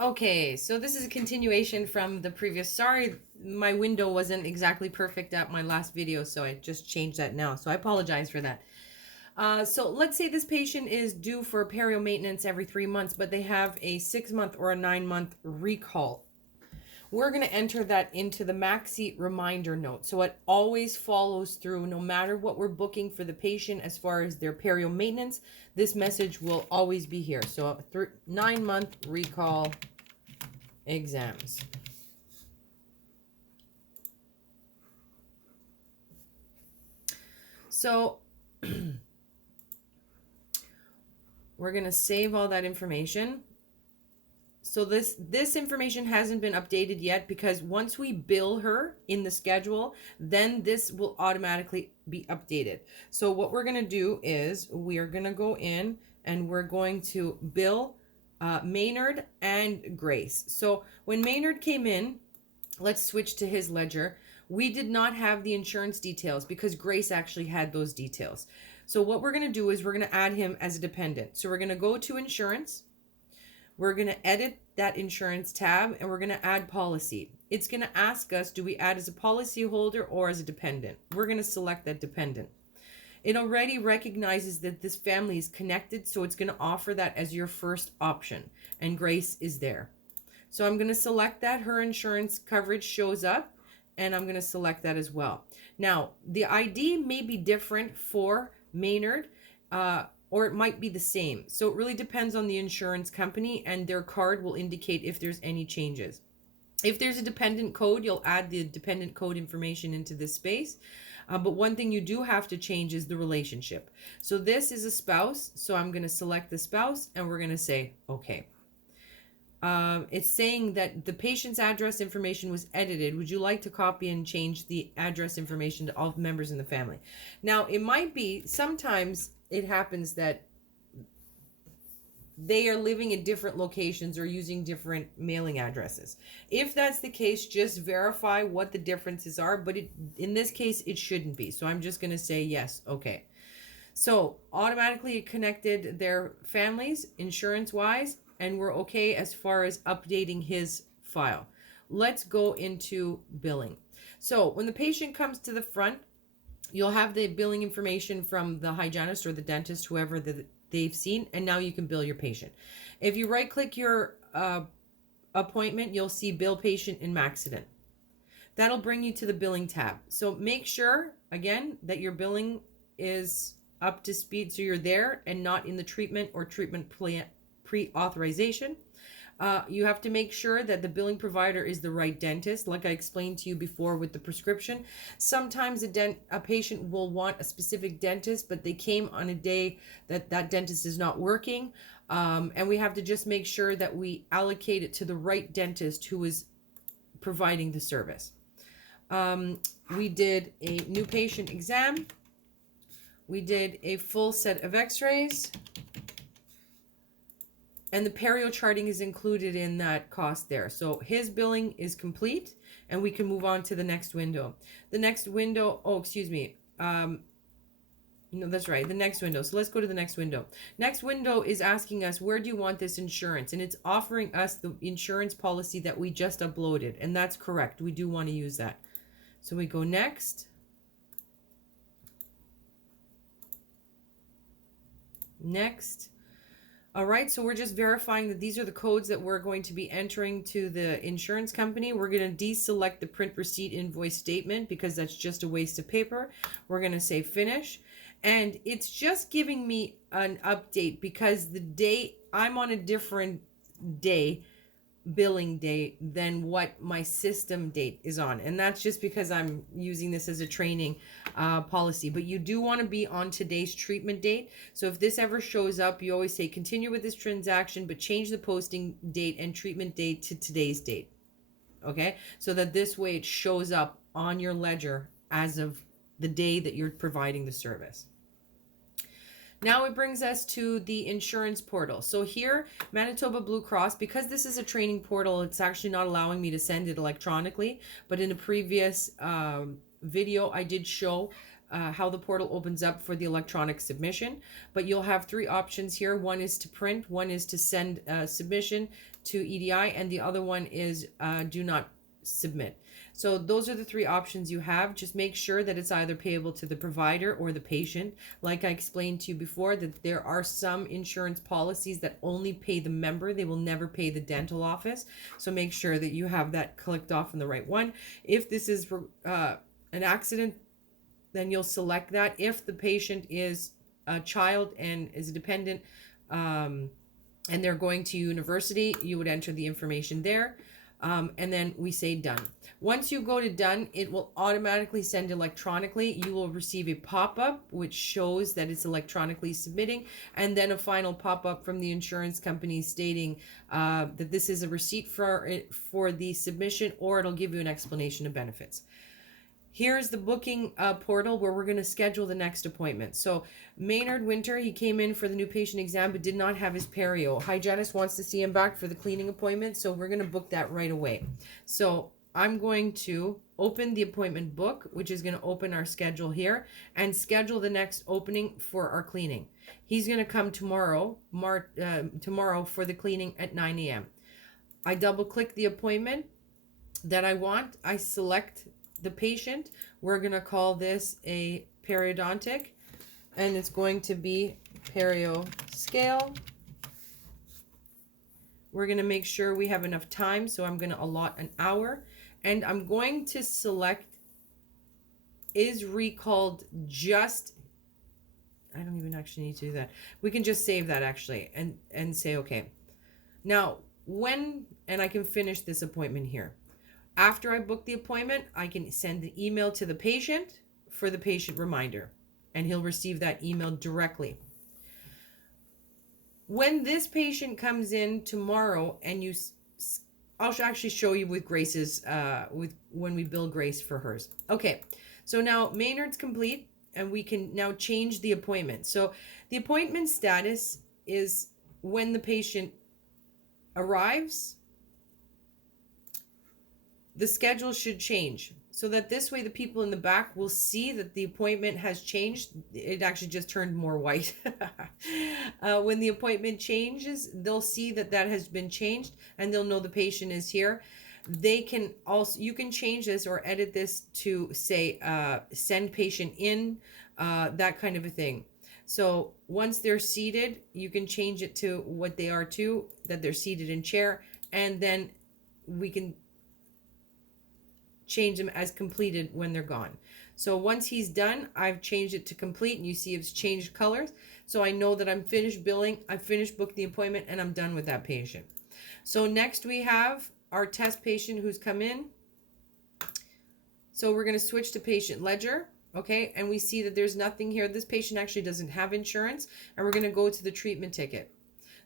Okay, so this is a continuation from the previous. Sorry, my window wasn't exactly perfect at my last video, so I just changed that now. So I apologize for that. So let's say this patient is due for perio maintenance every 3 months, but they have a 6 month or a 9 month recall. We're going to enter that into the Maxi reminder note. So it always follows through no matter what we're booking for the patient as far as their perio maintenance. This message will always be here. So 9 month recall exams. So we're going to save all that information. So this information hasn't been updated yet because once we bill her in the schedule, then this will automatically be updated. So what we're going to do is we are going to go in and we're going to bill Maynard and Grace. So when Maynard came in, let's switch to his ledger. We did not have the insurance details because Grace actually had those details. So what we're going to do is we're going to add him as a dependent. So we're going to go to insurance. We're going to edit that insurance tab and we're going to add policy. It's going to ask us, do we add as a policy holder or as a dependent? We're going to select that dependent. It already recognizes that this family is connected, so it's going to offer that as your first option, and Grace is there. So I'm going to select that. Her insurance coverage shows up, and I'm going to select that as well. Now, the ID may be different for Maynard, or it might be the same. So it really depends on the insurance company, and their card will indicate if there's any changes. If there's a dependent code, you'll add the dependent code information into this space. But one thing you do have to change is the relationship. So this is a spouse. So I'm going to select the spouse and we're going to say, okay. It's saying that the patient's address information was edited. Would you like to copy and change the address information to all members in the family? Now, it might be, sometimes it happens that they are living in different locations or using different mailing addresses. If that's the case, just verify what the differences are. But in this case, it shouldn't be. So I'm just going to say yes. Okay. So automatically it connected their families insurance wise, and we're okay as far as updating his file. Let's go into billing. So when the patient comes to the front, you'll have the billing information from the hygienist or the dentist, whoever they've seen, and now you can bill your patient. If you right click your appointment, you'll see bill patient in MAXIDENT. That'll bring you to the billing tab. So make sure again that your billing is up to speed, so you're there and not in the treatment or treatment pre-authorization. You have to make sure that the billing provider is the right dentist, like I explained to you before with the prescription. Sometimes a patient will want a specific dentist, but they came on a day that dentist is not working, and we have to just make sure that we allocate it to the right dentist who is providing the service. We did a new patient exam. We did a full set of x-rays. And the perio charting is included in that cost there. So his billing is complete, and we can move on to the next window. The next window, oh, excuse me. No, that's right, the next window. So let's go to the next window. Next window is asking us, where do you want this insurance? And it's offering us the insurance policy that we just uploaded. And that's correct. We do want to use that. So we go next. Next. All right, so we're just verifying that these are the codes that we're going to be entering to the insurance company. We're going to deselect the print receipt invoice statement because that's just a waste of paper. We're going to say finish. And it's just giving me an update because the day, I'm on a different day, billing date, than what my system date is on. And that's just because I'm using this as a training policy. But you do want to be on today's treatment date. So if this ever shows up, you always say continue with this transaction, but change the posting date and treatment date to today's date. Okay, so that this way it shows up on your ledger as of the day that you're providing the service. Now it brings us to the insurance portal. So here, Manitoba Blue Cross, because this is a training portal, it's actually not allowing me to send it electronically. But in a previous video, I did show how the portal opens up for the electronic submission. But you'll have three options here. One is to print, one is to send a submission to EDI, and the other one is do not submit. So those are the three options you have. Just make sure that it's either payable to the provider or the patient. Like I explained to you before, that there are some insurance policies that only pay the member. They will never pay the dental office. So make sure that you have that clicked off on the right one. If this is an accident, then you'll select that. If the patient is a child and is a dependent, and they're going to university, you would enter the information there. And then we say done. Once you go to done, it will automatically send electronically. You will receive a pop-up which shows that it's electronically submitting, and then a final pop-up from the insurance company stating that this is a receipt for the submission, or it'll give you an explanation of benefits. Here's the booking portal where we're going to schedule the next appointment. So Maynard Winter, he came in for the new patient exam but did not have his perio. Hygienist wants to see him back for the cleaning appointment, so we're going to book that right away. So I'm going to open the appointment book, which is going to open our schedule here, and schedule the next opening for our cleaning. He's going to come tomorrow, tomorrow for the cleaning at 9 a.m. I double click the appointment that I want. I select the patient. We're going to call this a periodontic, and it's going to be perio scale. We're going to make sure we have enough time, so I'm going to allot an hour, and I'm going to select is recalled just, I don't even actually need to do that. We can just save that actually and say okay. Now and I can finish this appointment here. After I book the appointment, I can send the email to the patient for the patient reminder, and he'll receive that email directly. When this patient comes in tomorrow, and I'll actually show you with Grace's, when we bill Grace for hers. Okay, so now Maynard's complete, and we can now change the appointment. So the appointment status is when the patient arrives, the schedule should change, so that this way the people in the back will see that the appointment has changed. It actually just turned more white. When the appointment changes, they'll see that has been changed, and they'll know the patient is here. They can also, you can change this or edit this to say send patient in, that kind of a thing. So once they're seated, you can change it to what they are to, that they're seated in chair, and then we can change them as completed when they're gone. So once he's done, I've changed it to complete, and you see it's changed colors. So I know that I'm finished billing, I finished booking the appointment, and I'm done with that patient. So next we have our test patient who's come in. So we're going to switch to patient ledger. Okay, and we see that there's nothing here. This patient actually doesn't have insurance, and we're going to go to the treatment ticket.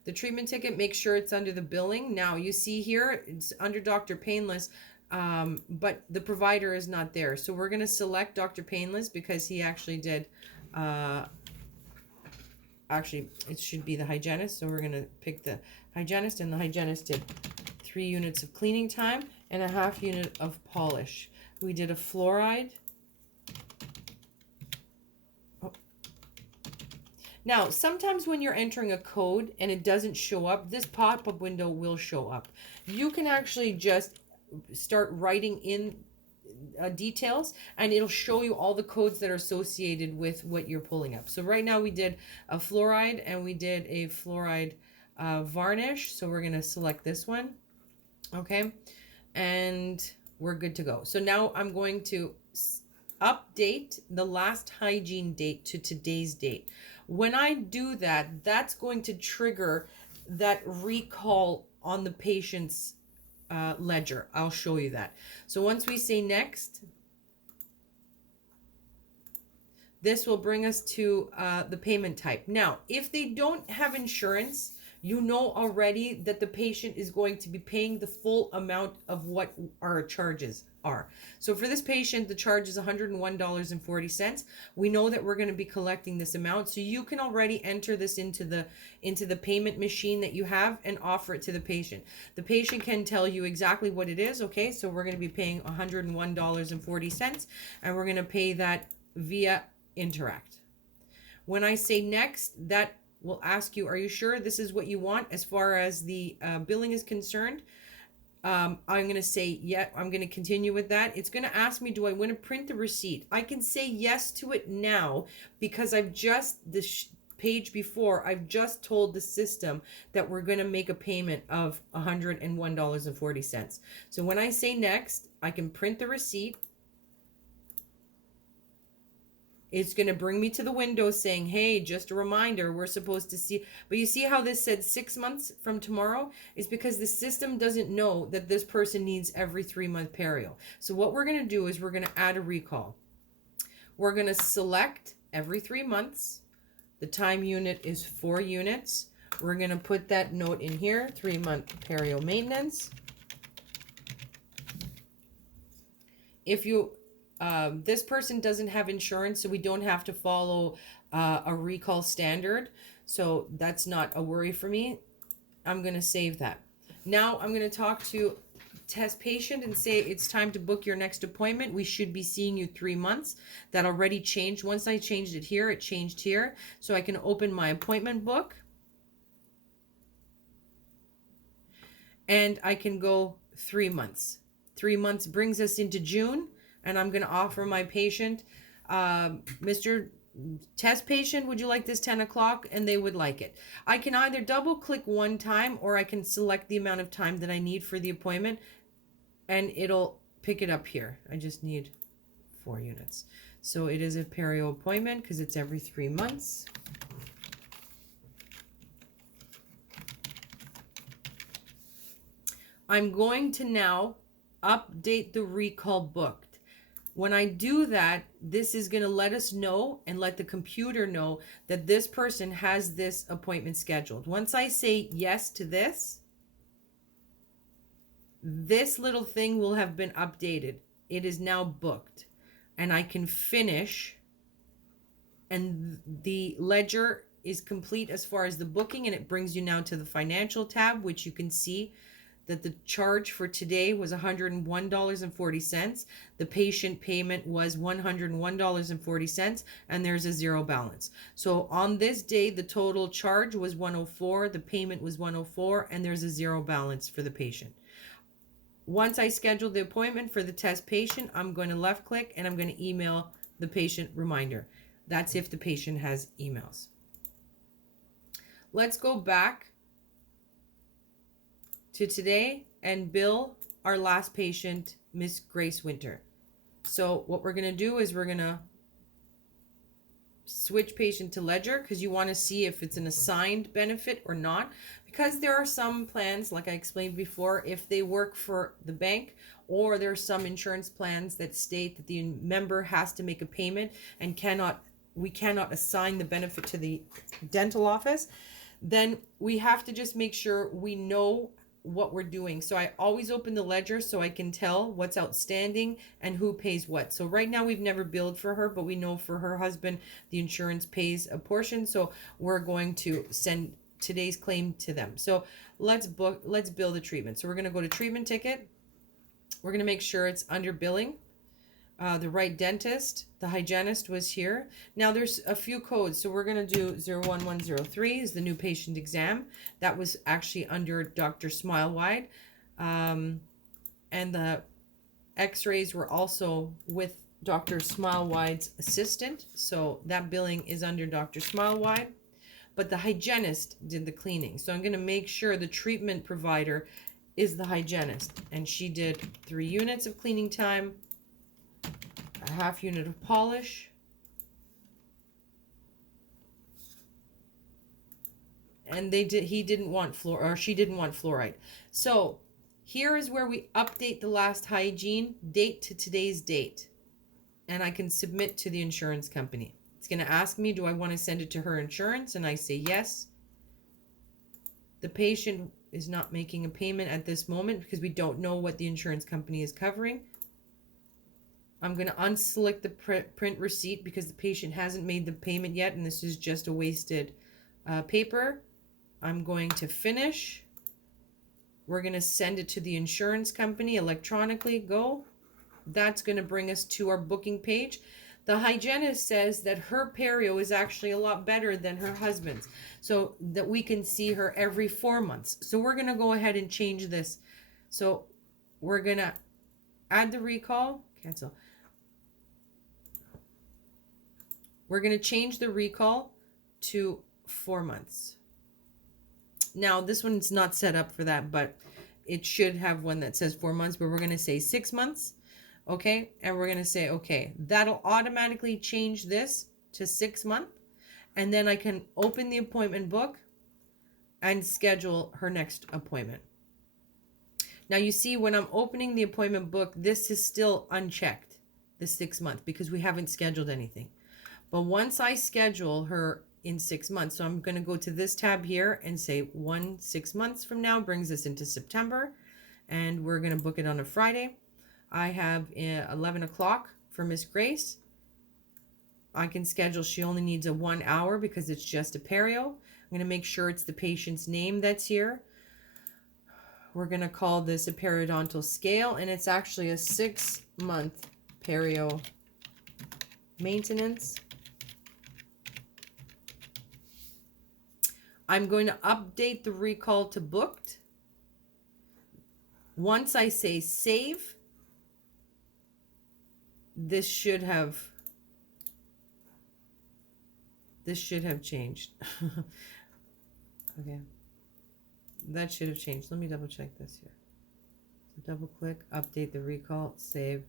The treatment ticket, make sure it's under the billing. Now you see here, it's under Dr. Painless, but the provider is not there. So we're going to select Dr. Painless because he actually did, actually it should be the hygienist. So we're going to pick the hygienist, and the hygienist did 3 units of cleaning time and a half unit of polish. We did a fluoride. Oh. Now, sometimes when you're entering a code and it doesn't show up, this pop-up window will show up. You can actually just start writing in details, and it'll show you all the codes that are associated with what you're pulling up. So right now we did a fluoride, and we did a fluoride varnish. So we're going to select this one. Okay. And we're good to go. So now I'm going to update the last hygiene date to today's date. When I do that, that's going to trigger that recall on the patient's ledger. I'll show you that. So once we say next, this will bring us to the payment type. Now, if they don't have insurance, you know already that the patient is going to be paying the full amount of what our charges are. So for this patient, the charge is $101.40. We know that we're going to be collecting this amount, so you can already enter this into the payment machine that you have and offer it to the patient. The patient can tell you exactly what it is. Okay, so we're going to be paying $101.40, and we're going to pay that via interact. When I say next, that will ask you, are you sure this is what you want as far as the billing is concerned? I'm going to say, yeah, I'm going to continue with that. It's going to ask me, do I want to print the receipt? I can say yes to it now because I've just, page before, I've just told the system that we're going to make a payment of $101.40. So when I say next, I can print the receipt. It's going to bring me to the window saying, hey, just a reminder, we're supposed to see. But you see how this said 6 months from tomorrow? It's because the system doesn't know that this person needs every 3-month perio. So what we're going to do is we're going to add a recall. We're going to select every 3 months. The time unit is 4 units. We're going to put that note in here, 3-month perio maintenance. If you this person doesn't have insurance, so we don't have to follow a recall standard. So that's not a worry for me. I'm going to save that. Now I'm going to talk to test patient and say it's time to book your next appointment. We should be seeing you 3 months. That already changed. Once I changed it here, it changed here. So I can open my appointment book. And I can go 3 months. 3 months brings us into June. And I'm going to offer my patient, Mr. Test patient, would you like this 10 o'clock? And they would like it. I can either double click one time or I can select the amount of time that I need for the appointment and it'll pick it up here. I just need 4 units. So it is a perio appointment because it's every 3 months. I'm going to now update the recall booked. When I do that, this is going to let us know and let the computer know that this person has this appointment scheduled. Once I say yes to this, this little thing will have been updated. It is now booked. And I can finish. And the ledger is complete as far as the booking. And it brings you now to the financial tab, which you can see that the charge for today was $101.40. The patient payment was $101.40, and there's a 0 balance. So on this day, the total charge was $104, the payment was $104, and there's a 0 balance for the patient. Once I schedule the appointment for the test patient, I'm going to left click and I'm going to email the patient reminder. That's if the patient has emails. Let's go back to today and bill our last patient, Miss Grace Winter. So what we're going to do is we're going to switch patient to ledger because you want to see if it's an assigned benefit or not, because there are some plans, like I explained before, if they work for the bank, or there are some insurance plans that state that the member has to make a payment and we cannot assign the benefit to the dental office. Then we have to just make sure we know what we're doing. So I always open the ledger so I can tell what's outstanding and who pays what. So right now we've never billed for her, but we know for her husband the insurance pays a portion, so we're going to send today's claim to them. So let's bill the treatment. So we're going to go to treatment ticket. We're going to make sure it's under billing. The right dentist, the hygienist was here. Now there's a few codes, so we're going to do 01103 is the new patient exam. That was actually under Dr. Smilewide. And the x-rays were also with Dr. Smilewide's assistant, so that billing is under Dr. Smilewide. But the hygienist did the cleaning, so I'm going to make sure the treatment provider is the hygienist, and she did 3 units of cleaning time, a half unit of polish, and she didn't want fluoride. So here is where we update the last hygiene date to today's date, and I can submit to the insurance company. It's going to ask me, do I want to send it to her insurance? And I say yes. The patient is not making a payment at this moment because we don't know what the insurance company is covering. I'm going to unselect the print receipt because the patient hasn't made the payment yet, and this is just a wasted paper. I'm going to finish. We're going to send it to the insurance company electronically. Go. That's going to bring us to our booking page. The hygienist says that her perio is actually a lot better than her husband's, so that we can see her every 4 months. So we're going to go ahead and change this. So we're going to add the recall, cancel. We're going to change the recall to 4 months. Now, this one's not set up for that, but it should have one that says 4 months, but we're going to say 6 months. Okay, and we're going to say, okay, that'll automatically change this to 6 months. And then I can open the appointment book and schedule her next appointment. Now you see when I'm opening the appointment book, this is still unchecked, the 6 months, because we haven't scheduled anything. But once I schedule her in 6 months, so I'm going to go to this tab here and say 6 months from now brings us into September, and we're going to book it on a Friday. I have 11 o'clock for Miss Grace. I can schedule, she only needs a 1 hour because it's just a perio. I'm going to make sure it's the patient's name that's here. We're going to call this a periodontal scale, and it's actually a 6-month perio maintenance. I'm going to update the recall to booked. Once I say save, this should have changed. Okay, that should have changed. Let me double check this here. So double click, update the recall, save.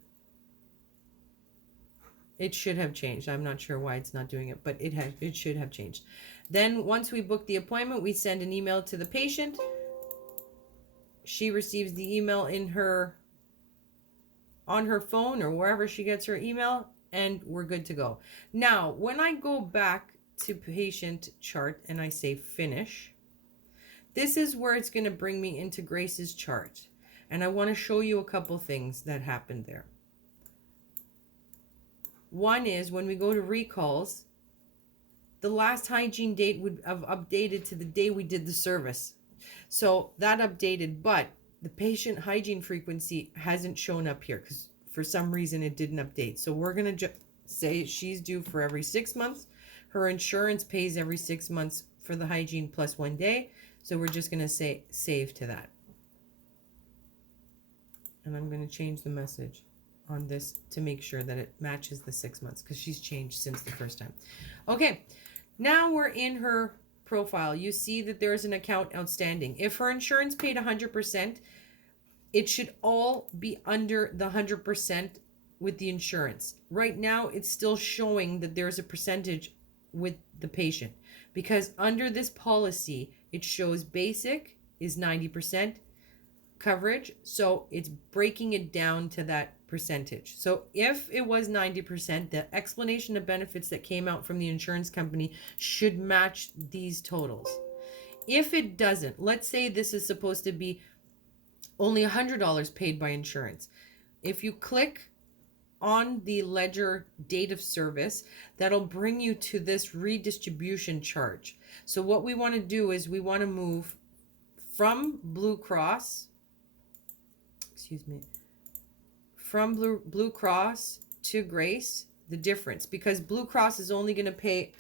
It should have changed. I'm not sure why it's not doing it, but it should have changed. Then once we book the appointment, we send an email to the patient. She receives the email on her phone or wherever she gets her email, and we're good to go. Now, when I go back to patient chart and I say finish, this is where it's going to bring me into Grace's chart. And I want to show you a couple things that happened there. One is when we go to recalls, the last hygiene date would have updated to the day we did the service. So that updated, but the patient hygiene frequency hasn't shown up here because for some reason it didn't update. So we're going to say she's due for every 6 months. Her insurance pays every 6 months for the hygiene plus 1 day. So we're just going to say save to that. And I'm going to change the message on this to make sure that it matches the 6 months because she's changed since the first time. Okay, now we're in her profile. You see that there's an account outstanding. If her insurance paid 100%, it should all be under the 100% with the insurance. Right now, it's still showing that there's a percentage with the patient because under this policy, it shows basic is 90% coverage. So it's breaking it down to that percentage. So if it was 90%, the explanation of benefits that came out from the insurance company should match these totals. If it doesn't, let's say this is supposed to be only $100 paid by insurance. If you click on the ledger date of service, that'll bring you to this redistribution charge. So what we want to do is we want to move from Blue Cross, from Blue Cross to Grace, the difference, because Blue Cross is only going to pay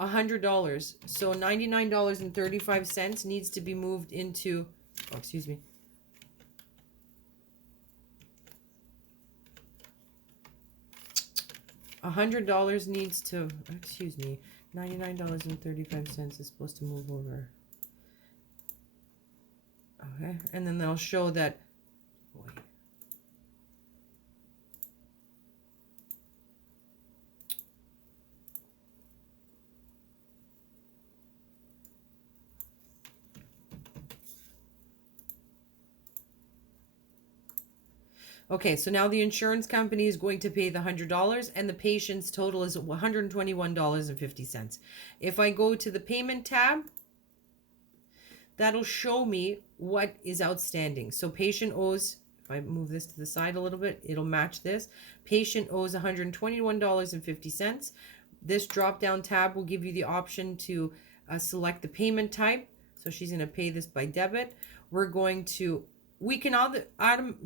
$100. So $99.35 needs to be moved into, $100 needs to, $99.35 is supposed to move over. Okay, and then they'll show that, okay, so now the insurance company is going to pay the $100 and the patient's total is $121.50. If I go to the payment tab, that'll show me what is outstanding. So patient owes, if I move this to the side a little bit, it'll match this. Patient owes $121.50. This drop down tab will give you the option to select the payment type. So she's going to pay this by debit. We're going to we can either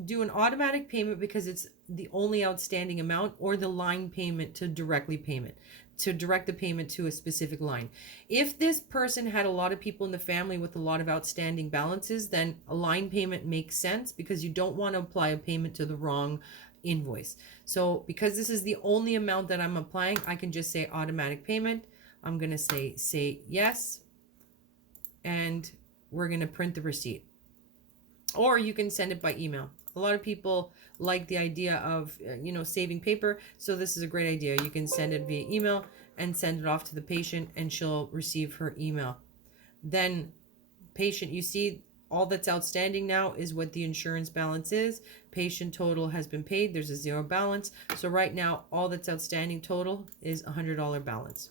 do an automatic payment because it's the only outstanding amount, or the line payment to direct the payment to a specific line. If this person had a lot of people in the family with a lot of outstanding balances, then a line payment makes sense because you don't want to apply a payment to the wrong invoice. So because this is the only amount that I'm applying, I can just say automatic payment. I'm going to say yes, and we're going to print the receipt. Or you can send it by email. A lot of people like the idea of, saving paper. So this is a great idea. You can send it via email and send it off to the patient, and she'll receive her email. Then patient, you see all that's outstanding now is what the insurance balance is. Patient total has been paid. There's a zero balance. So right now, all that's outstanding total is $100 balance.